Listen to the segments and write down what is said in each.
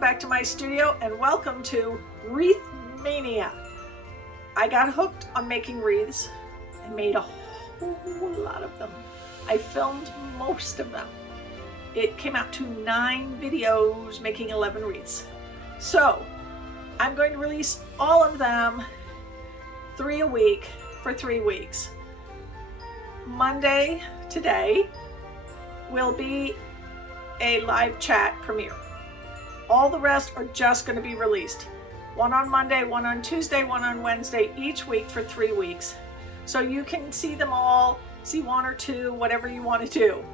back to my studio and welcome to Wreath Mania. I got hooked on making wreaths. I made a whole lot of them. I filmed most of them. It came out to 9 videos making 11 wreaths. So I'm going to release all of them 3 a week for 3 weeks. Monday, today, will be a live chat premiere. All the rest are just going to be released. One on Monday, one on Tuesday, one on Wednesday, each week for 3 weeks. So you can see them all, see 1 or 2, whatever you want to do.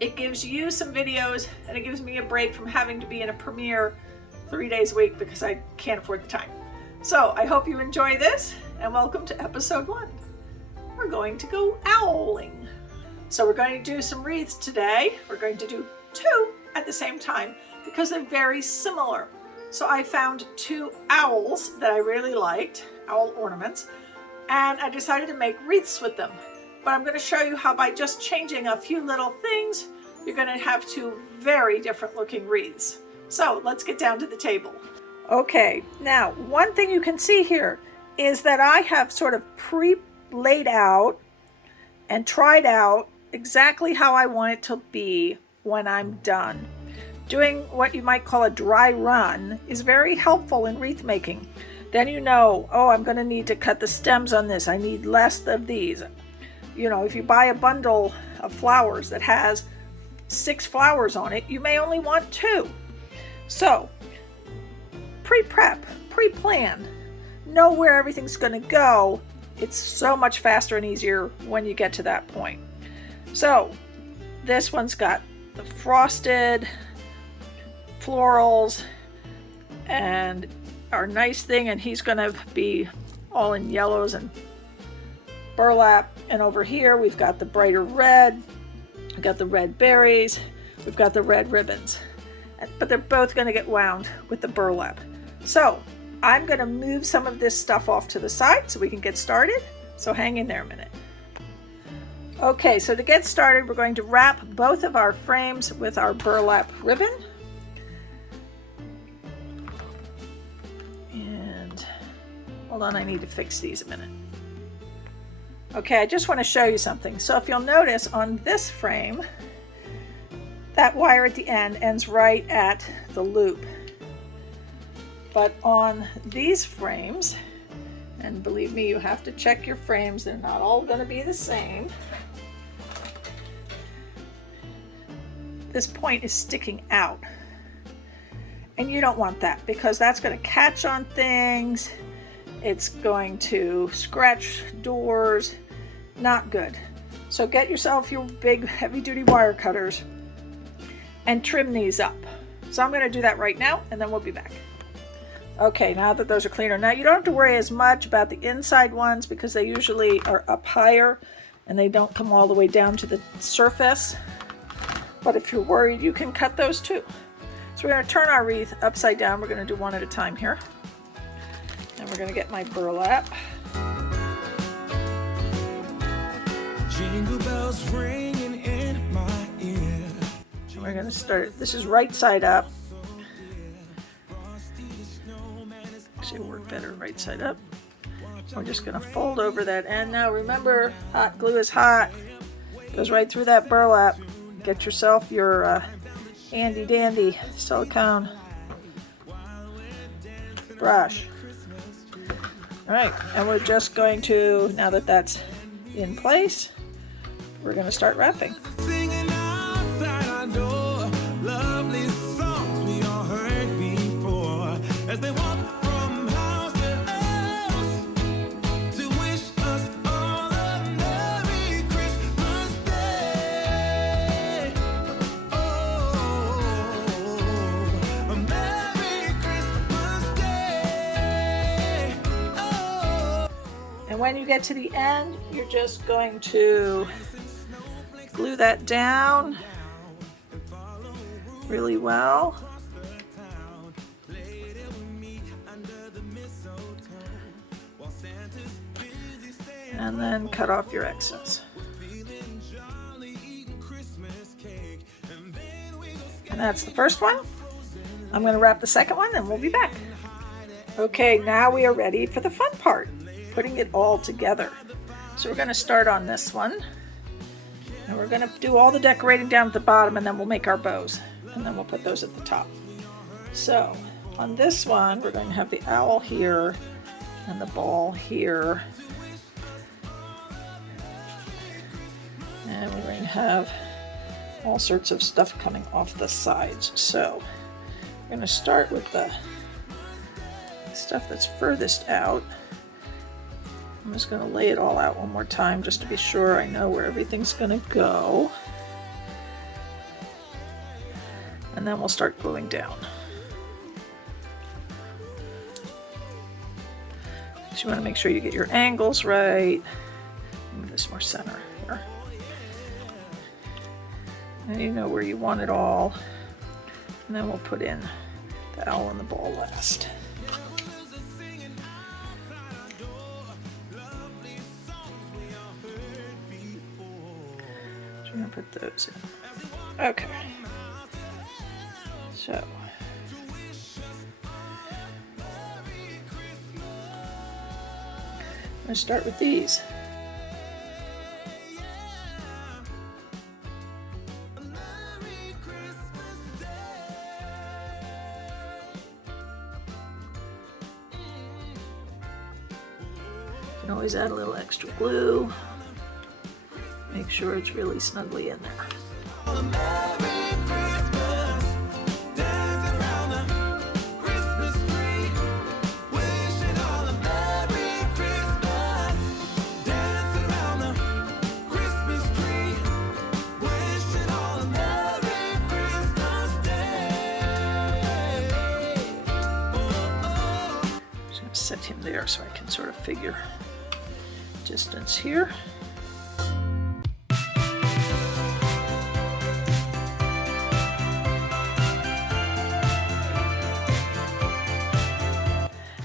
It gives you some videos and it gives me a break from having to be in a premiere 3 days a week because I can't afford the time. So I hope you enjoy this and welcome to episode 1. We're going to go owling. So we're going to do some wreaths today. We're going to do 2 at the same time because they're very similar. So I found 2 owls that I really liked, owl ornaments, and I decided to make wreaths with them. But I'm going to show you how by just changing a few little things, you're going to have 2 very different looking wreaths. So let's get down to the table. Okay, now one thing you can see here is that I have sort of pre-laid out and tried out exactly how I want it to be when I'm done. Doing what you might call a dry run is very helpful in wreath making. Then you know, oh, I'm going to need to cut the stems on this. I need less of these. You know, if you buy a bundle of flowers that has 6 flowers on it, you may only want 2. So, pre-prep, pre-plan, know where everything's going to go. It's so much faster and easier when you get to that point. So, this one's got the frosted florals and our nice thing, and he's going to be all in yellows and burlap. And over here we've got the brighter red, we've got the red berries, we've got the red ribbons, but they're both going to get wound with the burlap. So I'm going to move some of this stuff off to the side so we can get started. So hang in there a minute. Okay, so to get started, we're going to wrap both of our frames with our burlap ribbon. And hold on, I need to fix these a minute. Okay, I just want to show you something. So if you'll notice on this frame, that wire at the end ends right at the loop. But on these frames, and believe me, you have to check your frames, they're not all going to be the same. This point is sticking out. And you don't want that because that's going to catch on things. It's going to scratch doors. Not good. So get yourself your big heavy-duty wire cutters and trim these up. So I'm going to do that right now and then we'll be back. Okay, now that those are cleaner. Now you don't have to worry as much about the inside ones because they usually are up higher and they don't come all the way down to the surface. But if you're worried, you can cut those too. So we're going to turn our wreath upside down. We're going to do one at a time here. And we're going to get my burlap. Jingle bells ringing in my ear. And we're going to start, this is right side up. Actually, it'll work better right side up. So we're just going to fold over that end. Now remember, hot glue is hot. Goes right through that burlap. Get yourself your handy dandy silicone brush. All right, and we're just going to, now that that's in place, we're going to start wrapping. Singing outside our door, lovely songs we all heard before, as they walk from house to house to wish us all a Merry Christmas Day. Oh, a Merry Christmas Day. Oh. And when you get to the end, you're just going to glue that down really well. And then cut off your excess. And that's the first one. I'm going to wrap the second one and we'll be back. Okay, now we are ready for the fun part, putting it all together. So we're going to start on this one, and we're going to do all the decorating down at the bottom, and then we'll make our bows, and then we'll put those at the top. So on this one, we're going to have the owl here and the ball here, and we're going to have all sorts of stuff coming off the sides. So we're going to start with the stuff that's furthest out. I'm just going to lay it all out one more time just to be sure I know where everything's going to go. And then we'll start gluing down. So you want to make sure you get your angles right. Move this more center here. And you know where you want it all. And then we'll put in the owl and the ball last. I'm going to put those in. Okay. So. I'm going to start with these. You can always add a little extra glue. Make sure it's really snugly in there. Just going to set him there so I can sort of figure distance here.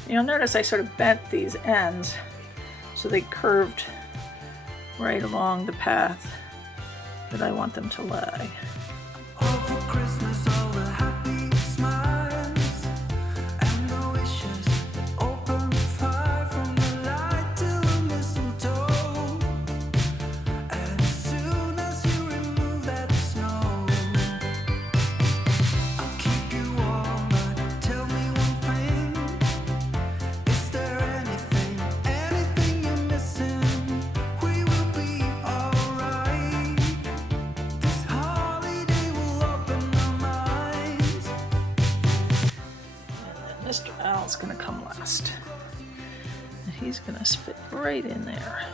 You'll notice I sort of bent these ends so they curved right along the path that I want them to lie. Mr. Owl's going to come last. And he's going to fit right in there.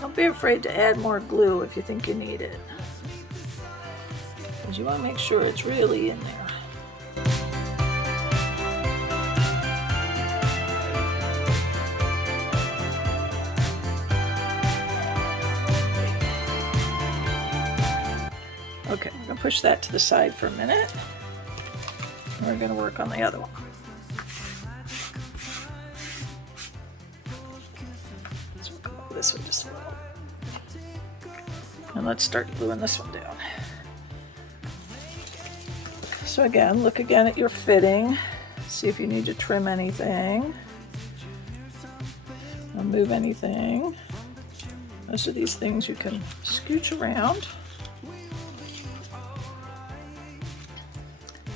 Don't be afraid to add more glue if you think you need it. You want to make sure it's really in there. Okay, we're going to push that to the side for a minute. And we're going to work on the other one. So we'll come over this way just a little. And let's start gluing this one down. So again, look again at your fitting, see if you need to trim anything, or move anything. Most of these things you can scooch around.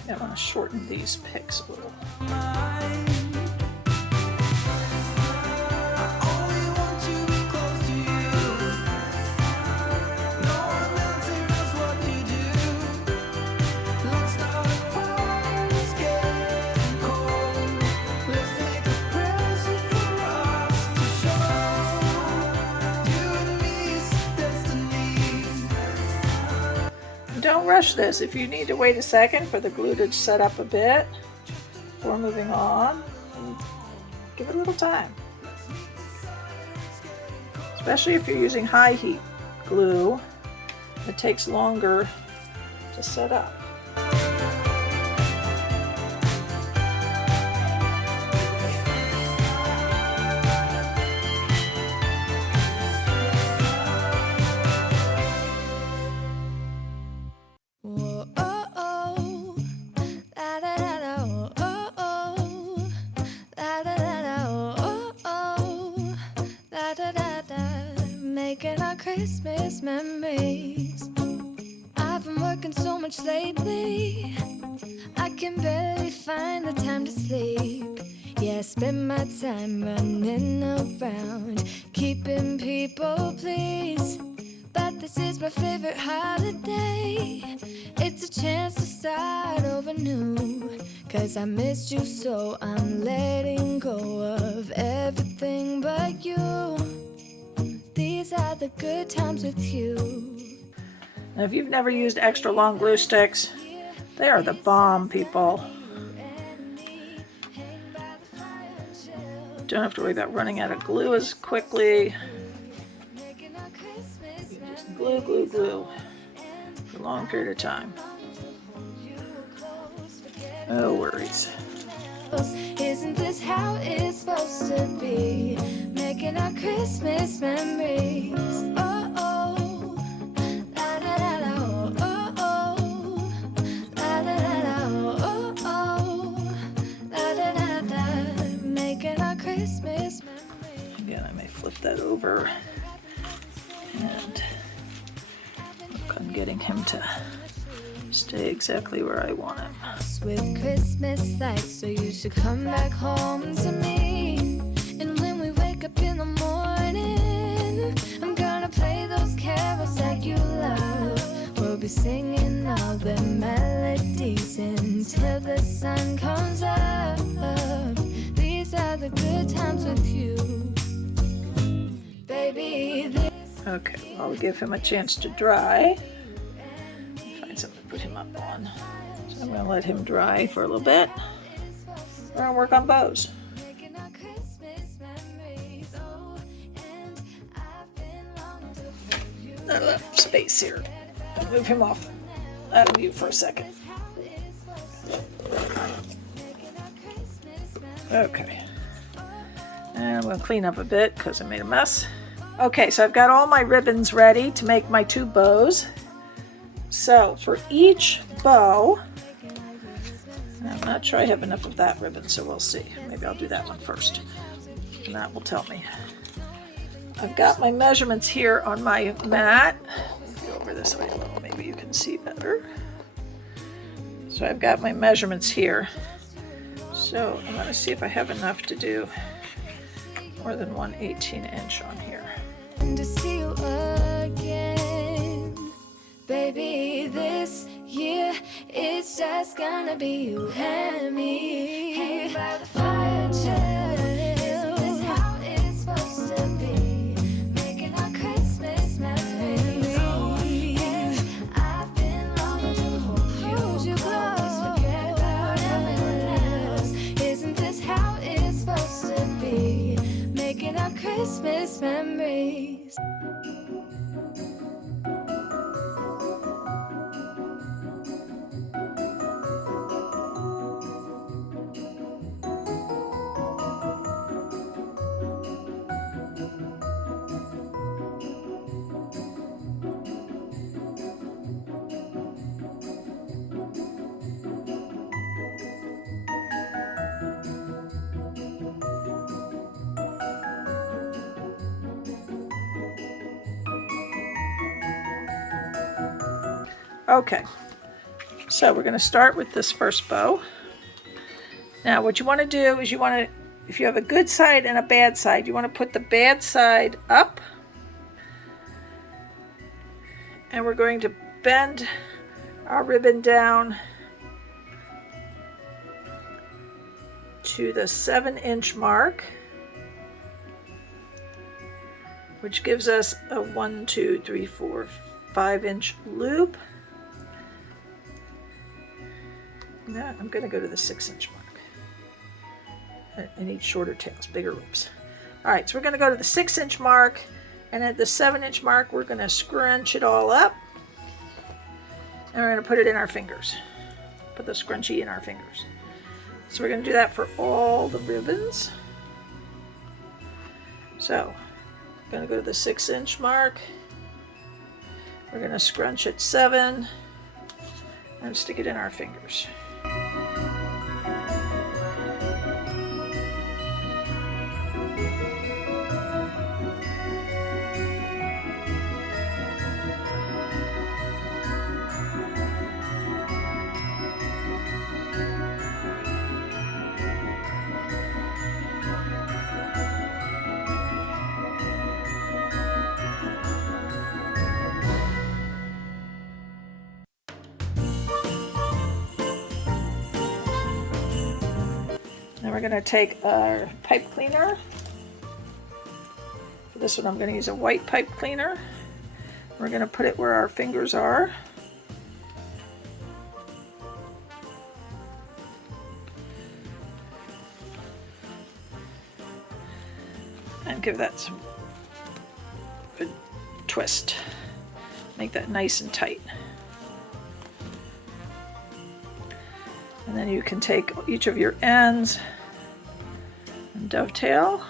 I want to shorten these picks a little. Don't rush this. If you need to wait a second for the glue to set up a bit before moving on, give it a little time. Especially if you're using high heat glue. It takes longer to set up. Making our Christmas memories. I've been working so much lately, I can barely find the time to sleep. Yeah, I spend my time running around, keeping people pleased. But this is my favorite holiday. It's a chance to start over new. 'Cause I missed you, so I'm letting go of everything but you. These are the good times with you. Now, if you've never used extra long glue sticks, they are the bomb, people. Don't have to worry about running out of glue as quickly. You just glue, glue, glue for a long period of time. No worries. Isn't this how it's supposed to be? Making our Christmas memories. Oh, oh, la la la la, oh, oh, la la la la, oh, oh, la la la la. Making our Christmas memories. Again, I may flip that over and work on getting him to stay exactly where I want him. With Christmas lights, so you should come back home to me. And when we wake up in the morning, I'm gonna play those carols that you love. We'll be singing all the melodies until the sun comes up. These are the good times with you, baby. Okay, well, I'll give him a chance to dry. Find something to put him up on. So I'm going to let him dry for a little bit. We're going to work on bows. Not enough space here. I'll move him off out of view for a second. Okay. And I'm going to clean up a bit because I made a mess. Okay, so I've got all my ribbons ready to make my 2 bows. So for each bow, I'm not sure I have enough of that ribbon, so we'll see. Maybe I'll do that one first, and that will tell me. I've got my measurements here on my mat. Let's go over this way a little, maybe you can see better. So I've got my measurements here. So I'm going to see if I have enough to do more than one 18-inch on here. To see you again, baby, this year it's just gonna be you and me. Hang by the fire, chill. This how it's supposed to be. Making our Christmas memories. And I've been longing to hold you close. Forget about everyone else. Isn't this how it's supposed to be? Making our Christmas memories. Okay, so we're going to start with this first bow. Now what you want to do is you want to, if you have a good side and a bad side, you want to put the bad side up, and we're going to bend our ribbon down to the 7-inch mark, which gives us a 1, 2, 3, 4, 5-inch loop. Now I'm going to go to the 6-inch mark. I need shorter tails, bigger loops. All right, so we're going to go to the 6-inch mark, And at the 7-inch mark, we're going to scrunch it all up. And we're going to put it in our fingers. Put the scrunchie in our fingers. So we're going to do that for all the ribbons. So, I'm going to go to the 6-inch mark. We're going to scrunch at 7 and stick it in our fingers. Now we're going to take our pipe cleaner. For this one I'm going to use a white pipe cleaner. We're going to put it where our fingers are. And give that some good twist. Make that nice and tight. And then you can take each of your ends and dovetail.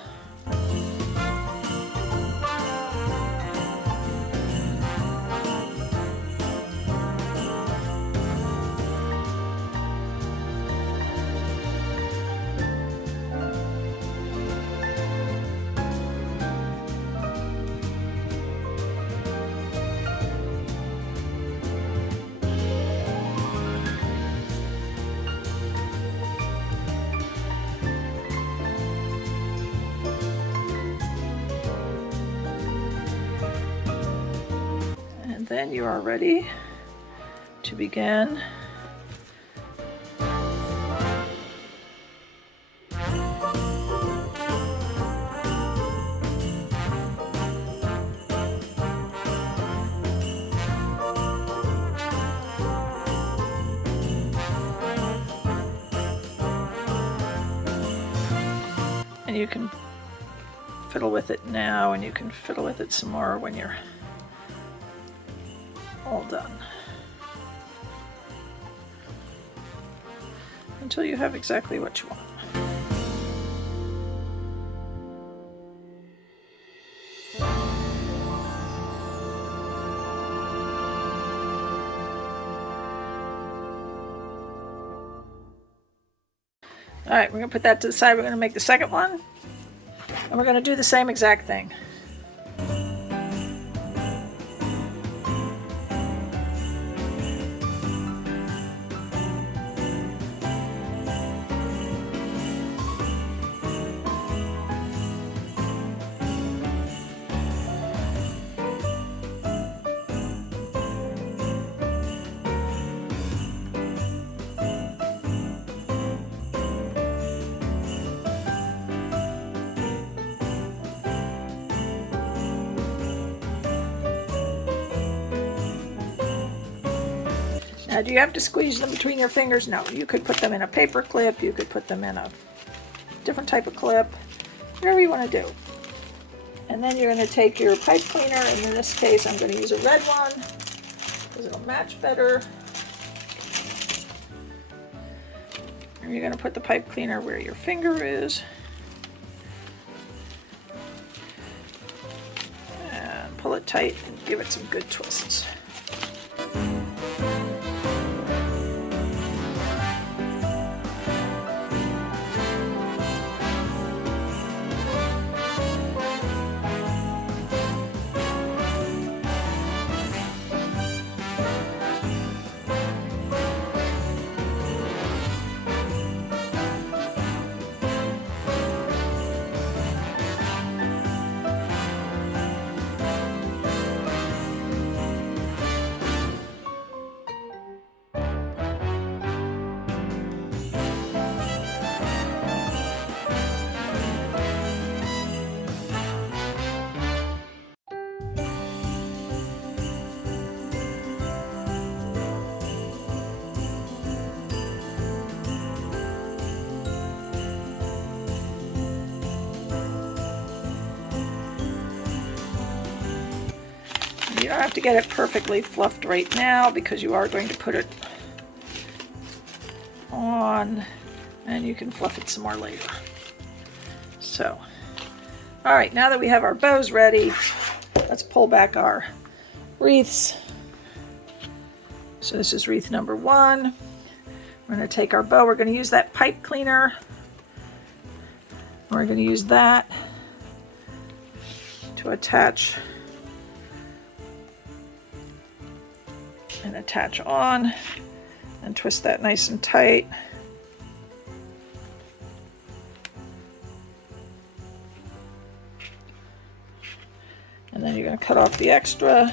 Then you are ready to begin and you can fiddle with it now, and you can fiddle with it some more when you're all done, until you have exactly what you want. All right, we're going to put that to the side. We're going to make the second one, and we're going to do the same exact thing. Now, do you have to squeeze them between your fingers? No. You could put them in a paper clip. You could put them in a different type of clip. Whatever you want to do. And then you're going to take your pipe cleaner, and in this case I'm going to use a red one because it'll match better. And you're going to put the pipe cleaner where your finger is. And pull it tight and give it some good twists. don't have to get it perfectly fluffed right now because you are going to put it on and you can fluff it some more later. So, all right, now that we have our bows ready, let's pull back our wreaths. So this is wreath number 1. We're going to take our bow. We're going to use that pipe cleaner. We're going to use that to attach and attach on and twist that nice and tight. And then you're going to cut off the extra.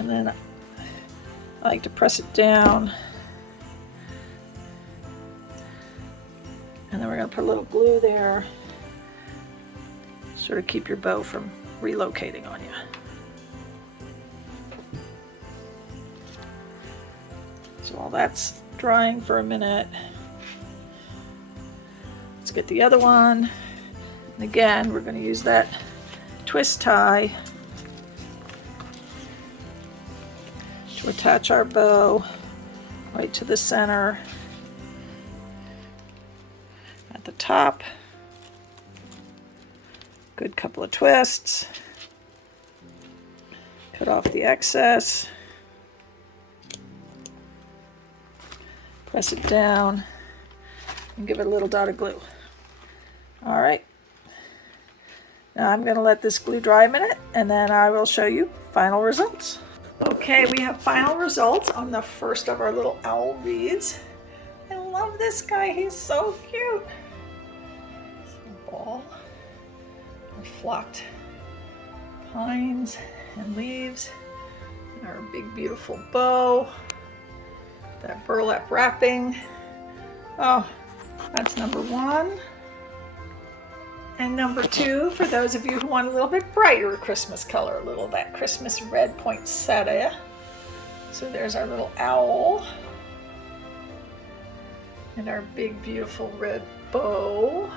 And then I like to press it down. And then we're going to put a little glue there, sort of keep your bow from relocating on you. So while that's drying for a minute, let's get the other one. And again, we're going to use that twist tie to attach our bow right to the center. At the top, good couple of twists, cut off the excess, press it down, and give it a little dot of glue. All right, now I'm going to let this glue dry a minute and then I will show you final results. Okay, we have final results on the first of our little owl wreaths. I love this guy, he's so cute. Ball of flocked pines and leaves, and our big beautiful bow, that burlap wrapping. Oh, that's number 1. And number 2, for those of you who want a little bit brighter Christmas color, a little of that Christmas red poinsettia. So there's our little owl and our big beautiful red bow.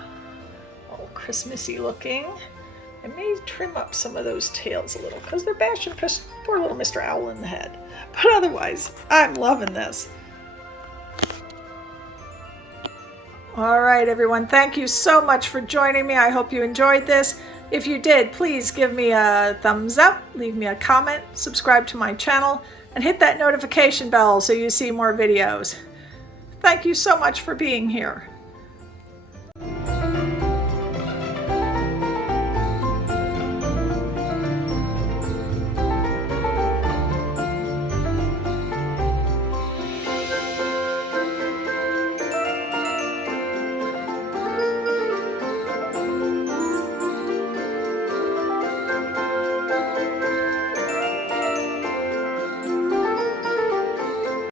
All Christmassy looking. I may trim up some of those tails a little because they're bashing poor little Mr. Owl in the head. But otherwise, I'm loving this. All right, everyone. Thank you so much for joining me. I hope you enjoyed this. If you did, please give me a thumbs up, leave me a comment, subscribe to my channel, and hit that notification bell so you see more videos. Thank you so much for being here.